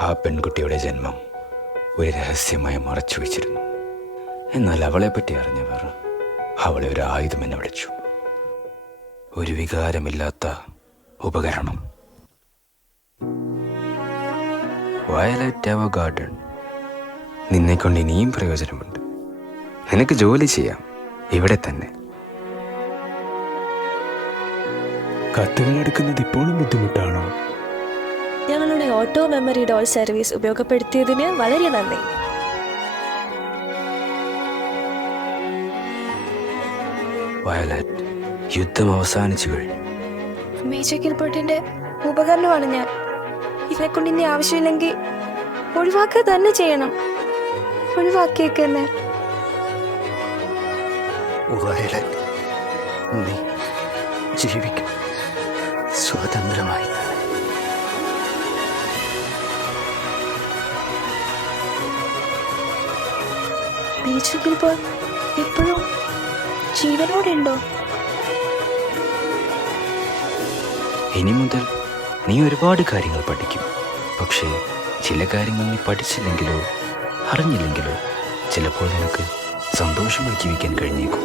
ആ പെൺകുട്ടിയുടെ ജന്മം ഒരു രഹസ്യമായി മറച്ചു വച്ചിരുന്നു. എന്നാൽ അവളെപ്പറ്റി അറിഞ്ഞവർ അവളെ ഒരു ആയുധം എന്ന് വിളിച്ചു. ഒരു വികാരമില്ലാത്ത ഉപകരണം. വയലറ്റ് എവർഗാർഡൻ, നിന്നെക്കൊണ്ട് ഇനിയും പ്രയോജനമുണ്ട്. നിനക്ക് ജോലി ചെയ്യാം ഇവിടെ തന്നെ. കത്തുകൾ എടുക്കുന്നത് ഇപ്പോഴും ബുദ്ധിമുട്ടാണോ? ഞങ്ങളുടെ ഓട്ടോ മെമ്മറി ഡോൾ സർവീസ് ഉപയോഗപ്പെടുത്തിയതിന് വളരെ നന്ദി. വയലറ്റ്, യുദ്ധം അവസാനിച്ചു കഴിഞ്ഞു. മേജർ ഗിൽബർട്ടിന്റെ ഉപകരണമാണ് ഞാൻ. ഇതിനെക്കൊണ്ട് ഇനി ആവശ്യമില്ലെങ്കിൽ ഒഴിവാക്കുക തന്നെ ചെയ്യണം. ഒഴിവാക്കിയേക്കെന്നെ. വയലറ്റ്, നീ ജീവിക്കും സ്വതന്ത്രമായി. മേജർ ഗിൽബർട്ട് ഇപ്പോഴും ജീവനോടുണ്ടോ? ഇനി മുതൽ നീ ഒരുപാട് കാര്യങ്ങൾ പഠിക്കും. പക്ഷേ ചില കാര്യങ്ങൾ നീ പഠിച്ചില്ലെങ്കിലോ അറിഞ്ഞില്ലെങ്കിലോ ചിലപ്പോൾ നിനക്ക് സന്തോഷമായി ജീവിക്കാൻ കഴിഞ്ഞേക്കും.